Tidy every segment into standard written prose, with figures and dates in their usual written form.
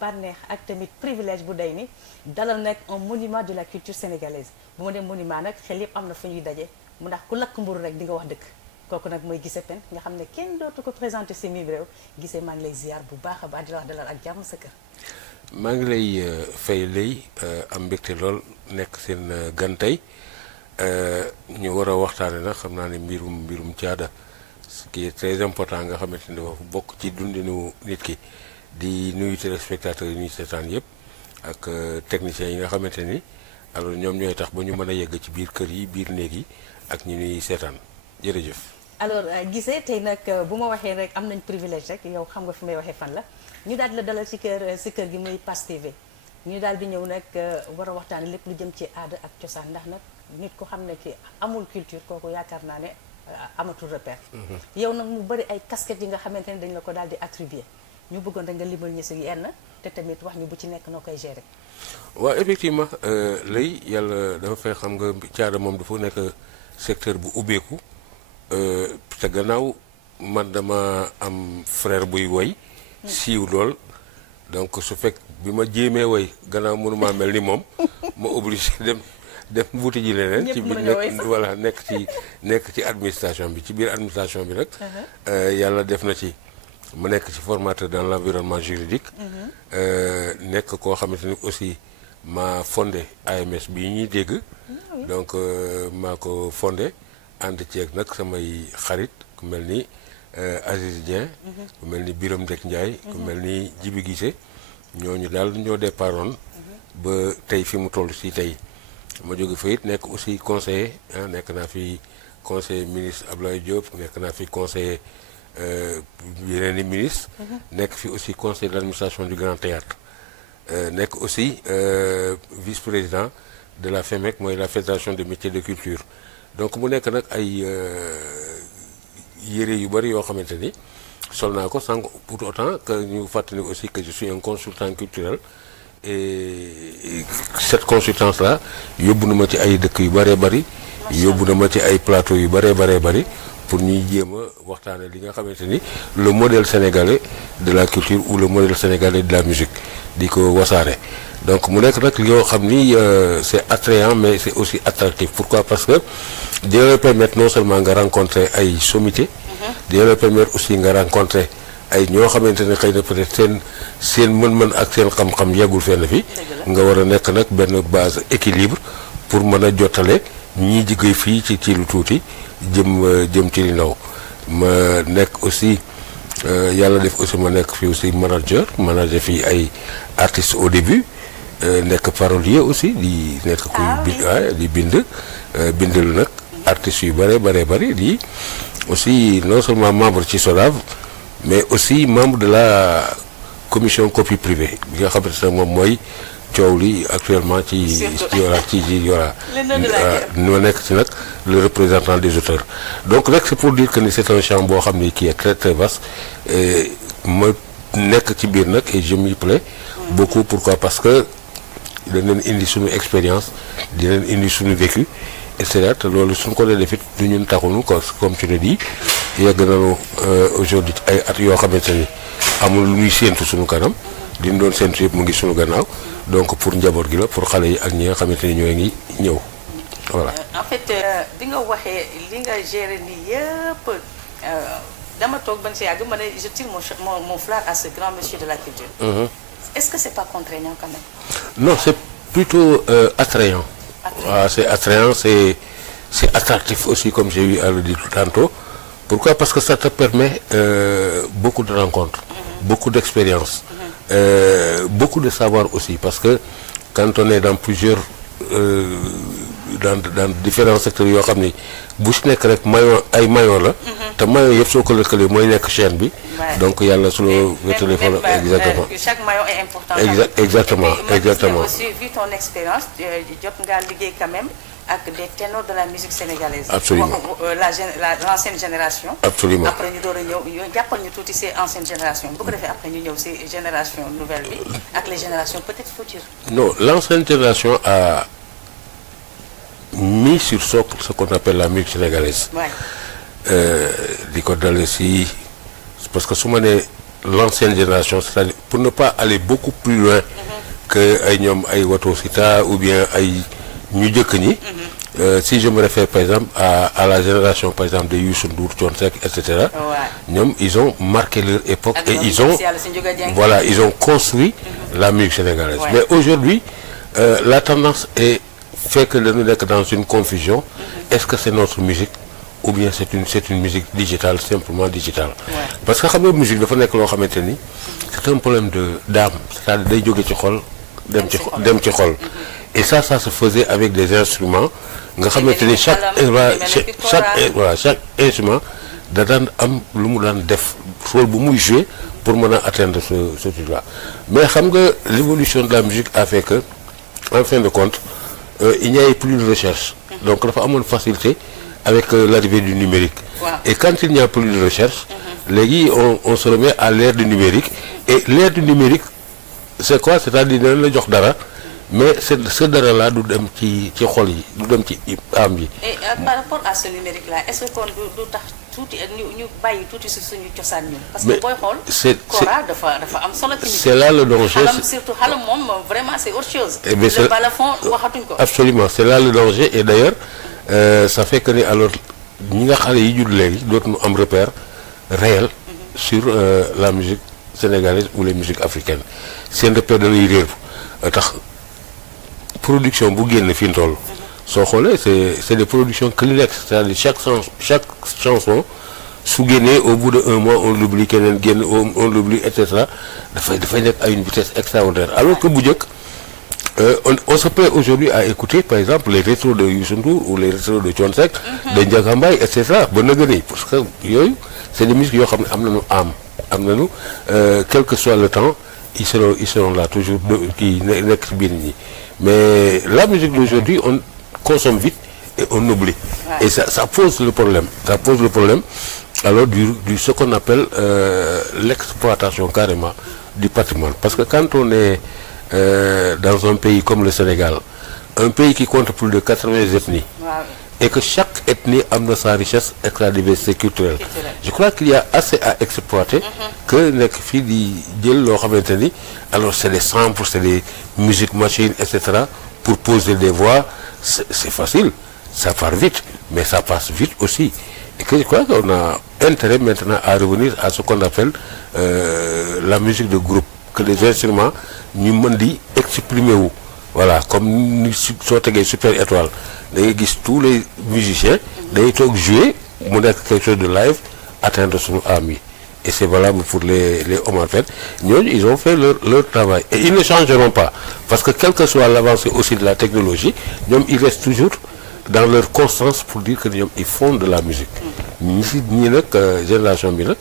bànneex ak tamit privilège bu day ni dalal nag un monument de la culture sénégalaise bu ma dem monument nag xel yëpp am na fu ñuy daje mu ndax ku lakk mburu rek di nga wax dëkk kooku nag mooy Guissé Pène nga xam ne kenn dootu ko présenté si mim réew Guissé maa ngi lay ziar bu baax a baax di la wax dalal ak jàmm sa kër. maa ngi lay fay lay am mbégte lool nekk seen gan tey ñu war a waxtaane nag xam naa ne mbirum caada ce qui est très important nga xamante ni dafa bokk ci dundinu nit ki di nuyu téléspectateurs yi ñuy seetaan yëpp ak techniciens yi nga xamante ni alors ñoom ñooy tax ba ñu mën a yegg ci biir kër yi biir néeg yi ak ñu ñuy seetaan jërëjëf. alors Guissé tey nag bu ma waxee rek am nañ privilège rek yow xam nga fi may waxee fan la ñu daal di la dalal ci kër gi muy Pass TV ñu daal di ñëw nag war a waxtaane lépp lu jëm ci aada ak cosaan ndax nag nit ko xam ne ki amul culture kooku yaakaar naa ne amatul repère. yow nag mu bëri ay casquettes yi nga xamante ne dañ la ko daal di attribuer ñu bëggoon rek nga limal ñu si yenn te tamit wax ñu bu ci nekk noo koy gérer. waaw effectivement lay yàlla dafa fay xam nga caada moom dafa nekk secteur bu ubbeeku te gannaaw man dama am frère buy woy siiw lool donc su fekk bi ma jéemee woy gannaaw mënuma mel ni moom ma obligé dem wuti ji leneen ci biir voilà nekk ci administration bi ci biir administration bi nag yàlla def na ci mu nekk ci formateur dans l'environnement juridique nekk koo xamante ni aussi ma fondé AMS bii ñuy dégg donc maa ko fondé ànd ceeg nag samay xarit ku mel ni Aziz Dieng ku mel ni Biram Dek Ndiaye ku mel ni Djibi Guissé ñooñu daal ñoo départoon ba tey fi mu toll si tey ma jóge fa it nekk aussi conseiller nekk naa fi conseiller ministre Abdoulaye Diop nekk naa fi conseiller yeneen i ministre nekk fi aussi conseiller d'administration du Grand Théâtre nekk aussi vice-président de la FEMEC mooy la fédération des métiers de culture donc mu nekk nag ay yére yu bari yoo xamante ni sol naa ko sans pour autant que ñu fàttali aussi que je suis un consultant culturel et cette consultance là yóbbu na ma ci ay dëkk yu bëree bëri yóbbu na ma ci ay plateau yu bëree bëri pour ñuy jéem a waxtaane li nga xamante ni le modèle sénégalais de la culture ou le modèle sénégalais de la musique di ko wasaare donc mu nekk nag yoo xam ni c'est attrayant mais c'est aussi attractif pourquoi parce que dina la permettre non seulement nga rencontrer ay sommités dina la permettre aussi nga rencontrer ay ñoo xamante ne xëy na peut-être seen mën-mën ak seen xam-xam yeggul fenn fi nga war a nekk nag benn base équilibre pour mën a jottale ñii jigéey fii ci lu tuuti jëm ci li ndaw ma nekk aussi yàlla def aussi ma nekk fii aussi manager fii ay artistes au début nekk parolier aussi di nekk kuy di bindal nag artistes yu bari di aussi non seulement membre ci SODAV mais aussi membre de la commission copie privée bi nga xamante ne moom mooy coow li actuellement ci yora ñoo nekk ci nag le représentant des auteurs donc rek c'est pour dire que ni c'est un champ boo xam ni qui est très très vaste ma nekk ci biir nag et je m'y plais beaucoup pourquoi parce que dañ leen indi suñu expérience di leen indi suñu vécu et cetera te loolu suñu ko dee def it du ñun taxunu comme tu le dis yegg nañu aujourd'hui ay at yoo xamante ni amul lu ñuy séentu suñu kanam di doon séentu yëpp mu ngi suñu gannaaw donc pour njaboot gi la pour xale yi ak ñi nga xamante ni ñooy ngi ñëw voilà. en fait bi nga waxee li nga gérer nii yëpp dama toog ban si yàgg ma ne je tire mon flair à ce grand monsieur de la culture. Est-ce que c'est pas contraignant quand même? Non, c'est plutôt attrayant. Ah, c'est attrayant, c'est attractif aussi, comme j'ai eu à le dire tantôt. Pourquoi? Parce que ça te permet beaucoup de rencontres, beaucoup d'expériences, beaucoup de savoir aussi. Parce que quand on est dans plusieurs, dans différents secteurs yoo xam ni bu si nekk rek maillon ay maillon la. te maillon yëpp soo ko lëkkalee mooy nekk chaîne bi. donc yàlla su la wétalee fa la exactement. chaque maillon est important. exactement exactement. aussi vu ton expérience jot ngaa liggéey quand même ak des ténors de la musique sénégalaise. absolument l'ancienne génération. absolument après ñu door a ñëw jàppal ñu tuuti ces anciennes générations bu ko defee après ñu ñëw si génération nouvelle bi ak les générations peut-être futures. non l'ancienne génération a mis sur socle ce qu'on appelle la musique sénégalaise. di ko dale si parce que su ma nee l'ancienne génération c'est-à-dire pour ne pas aller beaucoup plus loin que ay ñoom ay Wato Sita ou bien ay ñu jëkk ñi. Si je me réfère par exemple à la génération par exemple de Youssou Ndour, Thione Seck et cetera. ñoom ils ont marqué leur époque et ils ont construit la musique sénégalaise. Mais aujourd'hui la tendance est fait que dañu nekk dans une confusion. Est-ce que c'est notre musique ou bien c'est une musique digitale, simplement digitale. Parce que xam nga musique dafa nekk loo xamante ni c'est un problème d'âme, c'est-à-dire day jóge ci xol dem ci xol. Et ça se faisait avec des instruments nga xamante ni chaque instrument da daan am lu mu daan def rôle bu muy jouer pour mën a atteindre ce truc-là. Mais xam nga l'évolution de la musique a fait que en fin de compte il n'y avait plus de recherche. Donc dafa amoon facilité avec l'arrivée du numérique. Et quand il n'y a plus de recherche léegi on se remet à l'ère du numérique. Et l'ère du numérique c'est quoi? C'est-à-dire dinañ la jox dara mais ce dara là du dem ci xol yi du dem ci am yi. Et par rapport à ce numérique là est-ce que kon du tax tuuti ñu bàyyi tuuti si suñu cosaan ñun. parce que booy xool. Kora dafa am solo ci. c'est là le danger. xalam surtout xalam moom vraiment c'est autre chose. le balafon waxatuñ ko. Absolument, c'est là le danger. Et d'ailleurs ça fait que ni alors ñi nga xale yi judd léegi dootuñu am repère réel sur la musique sénégalaise ou les musiques africaines. Seen repère dañuy réer tax production bu génn fi mu toll soo xoolee c'est des productions clinex, c'est-à-dire chaque chanson su génnee au bout de un mois on l'oublie, keneen génn on l'oublie, et cetera dafay nekk à une vitesse extraordinaire. Alors que bu njëkk on se plaît aujourd'hui à écouter par exemple les rétros de Youssou Ndour ou les rétros de Thione Seck, de Ndiaga Mbaye, et cetera ba nëgë ni parce que yooyu c'est des musiques yoo xam ne am nañu am nañu quel que soit le temps ils seront là toujours kii nekk ci biir nit ñi. Mais la musique d'aujourd'hui on consomme vite et on oublie. Et ça pose le problème. Ça pose le problème alors du ce qu'on appelle l'exploitation carrément du patrimoine. Parce que quand on est dans un pays comme le Sénégal, un pays qui compte plus de 80 ethnies, et que chaque ethnie a sa richesse et sa diversité culturelle. Je crois qu'il y a assez à exploiter que nekk fii di jël loo xamante ni alors c'est des samples, c'est des musiques machines, et cetera pour poser des voix. C'est facile, ça part vite, mais ça passe vite aussi. Et que je crois qu'on a intérêt maintenant à revenir à ce qu'on appelle la musique de groupe, que les instruments ñu mën di exprimer wu. Voilà, comme ni soo tegee Super Étoile da ngay gis tous les musiciens dañuy toog jouer mu nekk quelque chose de live atteindre suñu âme yi. Et c'est valable pour les hommes en fait. Ñooñu ils ont fait leur travail et ils ne changeront pas parce que quelle que soit l'avancée aussi de la technologie ñoom ils restent toujours dans leur constance pour dire que ñoom ils font de la musique. ñi nag génération bi nag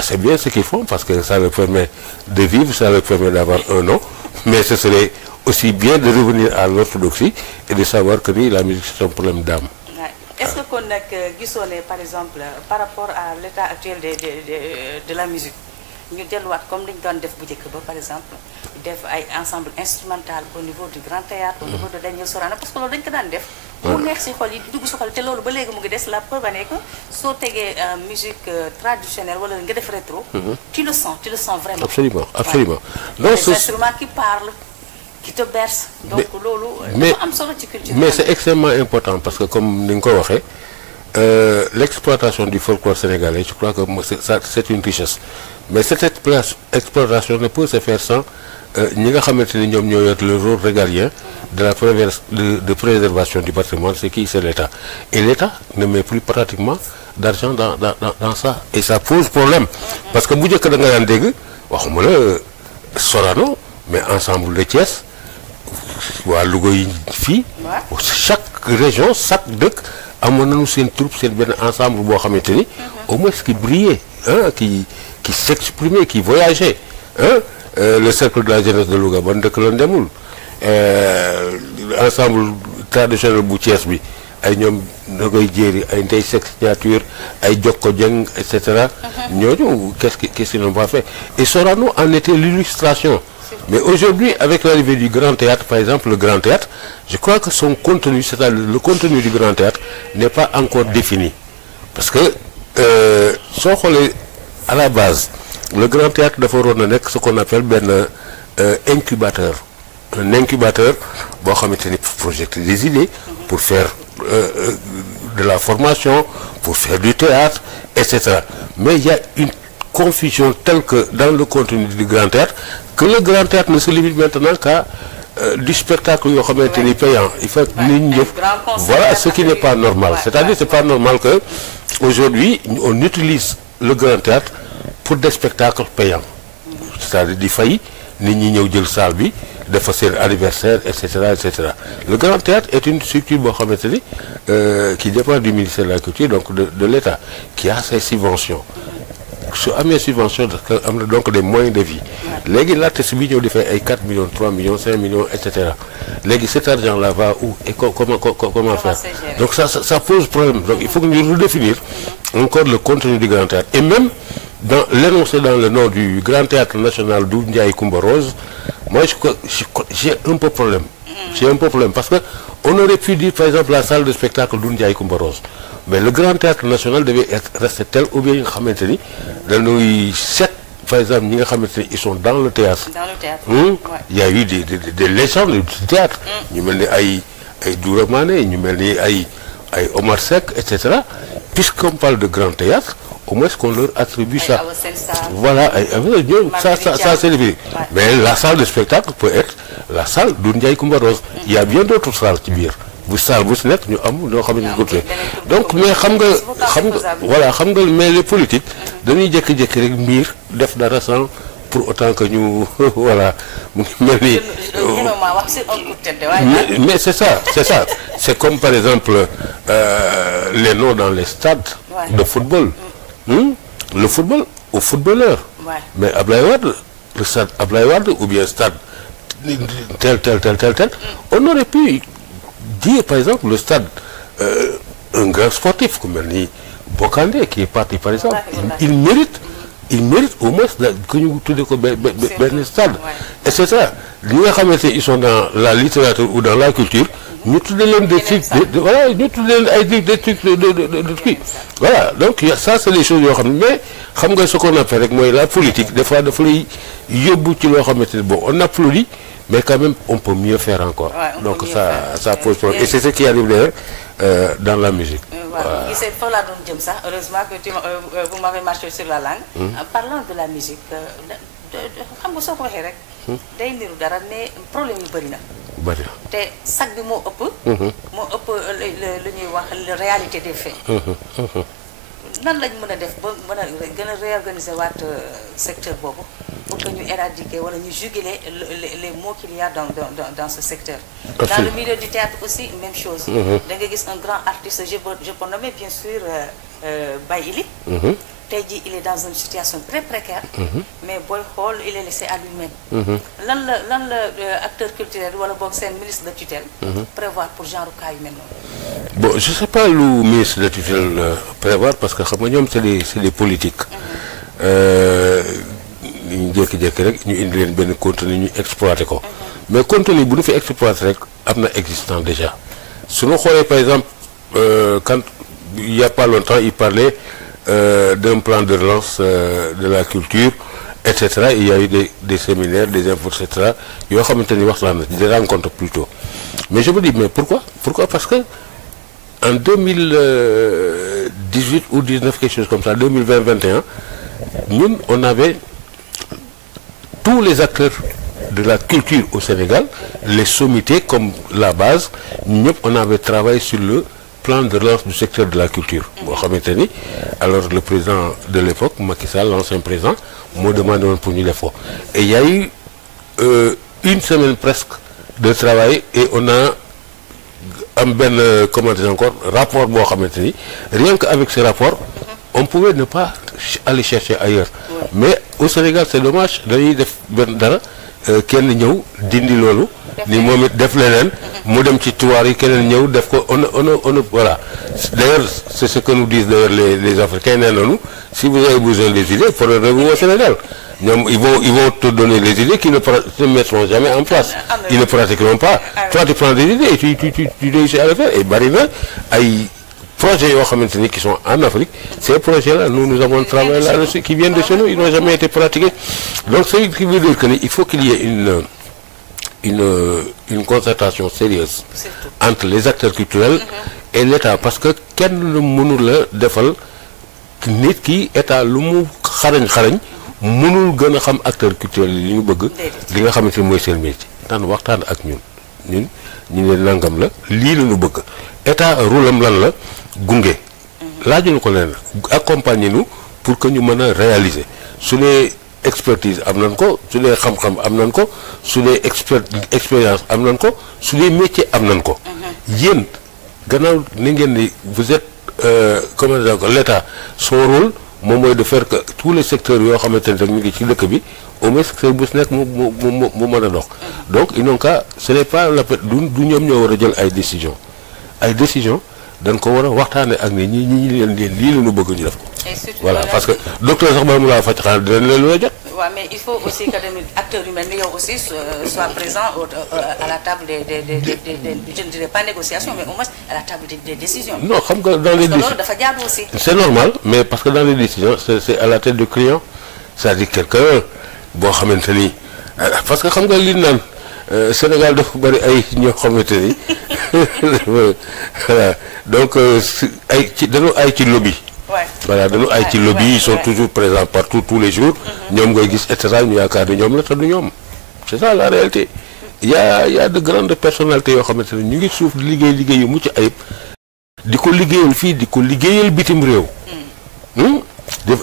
c'est bien ce qu'ils font parce que ça leur permet de vivre, ça leur permet d'avoir un nom, mais ce serait aussi bien de revenir à l'orthodoxie et de savoir que la musique c'est un problème d'âme. Est-ce que kon nag gisoo ne par exemple par rapport à l'état actuel de la musique ñu delluwaat comme dañu doon def bu njëkk ba par exemple def ay ensemble instrumental au niveau du Grand Théâtre, au niveau de Daniel Sorano, parce que loolu dañu ko daan def mu neex si xol yi dugg si xol te loolu ba léegi mu ngi des. La preuve est que soo tegee musique traditionnelle wala nga def rétro tu le sens vraiment. Absolument. Donc des instruments qui parlent, qui te berce. Donc loolu dafa am solo ci culture. Mais c'est extrêmement important parce que comme ni nga ko waxee l'exploitation du folklore sénégalais, je crois que c'est une richesse. Mais cette exploitation ne peut se faire sans ñi nga xamante ni ñoom ñoo yor le rôle régalien de la de préservation du patrimoine, c'est l'État. Et l'État ne met plus pratiquement d'argent dans ça. Et ça pose problème. Parce que bu njëkk da nga daan dégg waxuma la Sorano mais ensemble de Thiès waa Louga yi fii chaque région chaque dëkk amoon nañu seen troupe seen benn ensemble boo xamante ni au moins qui brillait qui s'exprimait, qui voyageait le cercle de la jeunesse de Louga ban dëkk la demul ensemble traditionnel bu Thiès bi ay ñoom na koy jéeri ay Ndeye Seck signature ay Jokko Dieng et cetera ñooñu qu'est-ce qu'ils n'ont pas fait. Et Sorano en était l'illustration. Mais aujourd'hui avec l'arrivée du Grand Théâtre, par exemple le Grand Théâtre, je crois que son contenu, c'est-à-dire le contenu du Grand Théâtre n'est pas encore défini parce que soo xoolee à la base le grand théâtre dafa waroon a nekk ce qu'on appelle benn incubateur. Un incubateur boo xamante ni pour projeter des idées, pour faire de la formation, pour faire du théâtre, etc. Mais il y a une confusion telle que dans le contenu du grand théâtre, que le grand théâtre ne se limite maintenant qu'à du spectacle yoo xamante ni payant. Il faut que nit ñi def voilà ce qui n'est pas normal. C'est-à-dire c'est pas normal que aujourd'hui on utilise le grand théâtre pour des spectacles payants. C'est-à-dire di fay nit ñi ñëw jël salle bi dafa seen anniversaire et cetera et cetera. Le grand théâtre est une structure boo xamante ni qui dépend du ministère de la culture, donc de l'État, qui a ses subventions. su amee subvention am na donc des moyens de vie. léegi l'artiste bi ñëw di fay ay 4 millions 3 millions 5 millions et cetera léegi cet argent là va où et comment faire. Donc ça pose problème. Donc il faut que ñu redéfinir encore le contenu du grand théâtre, et même dans l'énoncé dans le nom du grand théâtre national Doudou Ndiaye Coumba Rose, moi j'ai un peu problème. J'ai un peu problème parce que on aurait pu dire par exemple la salle de spectacle Doudou Ndiaye Coumba Rose, mais le grand théâtre national devait rester tel, ou bien nga xamante ni dañuy seet par exemple ñi nga xamante ni ils sont dans le théâtre. Dans le théâtre. Il y a eu des légendes du théâtre. ñu mel ni ay Doura Mané, ñu mel ni ay Omar Seck, et cetera. Puisqu'on parle de grand théâtre, au moins qu'on leur attribue ça. Voilà, ça c'est le. Mais la salle de spectacle peut être la salle Doudou Ndiaye Coumba Rose. Il y a bien d'autres salles ci biir. bu saal bu si nekk ñu am ñoo xam ne ñu ko tuddee donc mais xam nga voilà xam nga mais les politiques dañuy jékki-jékki rek mbir def dara sans pour autant que ñu voilà mu ngi mel ni mais c'est ça c'est comme par exemple les noms dans les stades de football. Le football aux footballeurs. Mais Ablaye Wade, le stade Ablaye Wade ou bien stade tel on aurait pu dire par exemple le stade un grand sportif comme ni Bokandé qui est parti par exemple, il mérite au moins que ñu tuddee ko benn stade, et c'est ça. Ñi nga xamante ils sont dans la littérature ou dans la culture ñu tuddee leen des trucs voilà ñu tuddee leen ay des trucs de trucs voilà. Donc ça c'est les choses yoo xam ne mais xam nga ce qu'on appelle rek mooy la politique des fois dafa lay yóbbu ci loo xamante ne bon on applaudit mais quand même on peut mieux faire encore. Donc ça pose problème, et c'est ce qui arrive d'ailleurs dans la musique. Voilà, gisee fa laa doon jëm sax heureusement que vous m'avez marché sur la langue. Parlant de la musique xam nga soo ko waxee rek. day niru dara mais problème yu bëri na. te sac bi moo ëpp lu ñuy wax la réalité des faits. nan lañ mën a def ba mën a gën a réorganiser waat secteur boobu pour que ñu éradiquer wala ñu juguler les maux qu'il y a dans ce secteur. Dans le milieu du théâtre aussi même chose. Da nga gis un grand artiste, je peux nommer bien sûr Baye Ili. Tey jii il est dans une situation très précaire. Mais booy xool il est laissé à lui-même. lan la acteur culturel wala boog seen ministre de tutelle. prévoir pour genre cas yu mel noonu. Bon, je sais pas lu ministre de tutelle prévoir parce que xam nga ñoom c'est des politiques. ñu jékki-jékki rek ñu indi leen benn contenu ñu exploité ko. Mais contenu bu ñu fi exploité rek am na existant déjà. Su ñu xoolee par exemple quand il y a pas longtemps il parlait d'un plan de relance de la culture, etc. Il y a eu des séminaires, des infos, etc. yoo xamante ni waxtaan na des rencontres plutôt. Mais je me dis mais pourquoi parce que en 2018 ou 19 quelque chose comme ça 2020-21 ñun on avait tous les acteurs de la culture au Sénégal, les sommités comme la base, ñëpp on avait travaillé sur le plan de relance du secteur de la culture boo xamante ni alors le président de l'époque Macky Sall, l'ancien président, moo demandé woon pour ñu def ko, et il y a eu une semaine presque de travail et on a am benn comment dire encore rapport boo xamante ni rien qu'avec ce rapport on pouvait ne pas aller chercher ailleurs. Mais au Sénégal c'est dommage dañuy def benn dara kenn ñëw dindi loolu ni moom it def leneen mu dem ci tuwaar yi keneen ñëw def ko on voilà. D'ailleurs c'est ce que nous disent d'ailleurs les Africains nee nañu si vous avez besoin des idées prenez-vous au Sénégal. ñoom ils vont te donner les idées qui ne mettront jamais en place. Ils ne pratiqueront pas. Toi tu prends des idées et tu réussis à le faire, et bari na ay projets yoo xamante ni qui sont en Afrique ces projets-là nous avons travaillé là-dessus qui viennent de chez nous, ils n'ont jamais été pratiqués. Donc ce qui veut dire que il faut qu'il y ait une concertation sérieuse entre les acteurs culturels et l'État, parce que kenn mënul la defal nit ki état lu mu xarañ mënul gën a xam acteurs culturels yi li ñu bëgg li nga xamante ni mooy seen métier daan waxtaan ak ñun ñu ne nangam la lii la ñu bëgg état rôle am lan la gunge laajuñu ko leen accompagner nous pour que ñu mën a réaliser su dee expertise am nañ ko su dee xam-xam am nañ ko su dee expérience am nañ ko su dee métier am nañ ko yéen gannaaw ni ngeen ni vous êtes comment dire que l'État son rôle moom mooy de faire que tous les secteurs yoo xamante ne rek ñu ngi ci dëkk bi au moins secteur bu si nekk mu mën a dox donc ils n'ont qu'à ce n'est pas la du ñoom ñoo war a jël ay décision dañ ko war a waxtaane ak ni ñi leen lii la ñu bëgg ñu def ko voilà parce que docteur sax mu laa faj xaalis dinañ leen looy jot. waaw mais il faut aussi que les acteurs yu mel ni yow aussi soient présents à la table je ne dirais pas négociation mais au moins à la table des décisions. non xam nga dans les décisions dafa jaadu aussi. c'est normal mais parce que dans les décisions c'est à la tête du client c'est-à-dire quelqu'un boo xamante ni parce que xam nga li naan Sénégal dafa bari ay ñoo xamante ni voilà donc dañoo ay ci lobby. voilà dañu ay ci lobby ils sont toujours présents partout tous les jours ñoom ngay gis et cetera ñu yaakaar ni ñoom la te du ñoom c'est ça la réalité il y a de grandes personnalités yoo xamante ne ñu ngi suuf di liggéey yu mucc ayib di ko liggéeyal fii di ko liggéeyal bitim réew def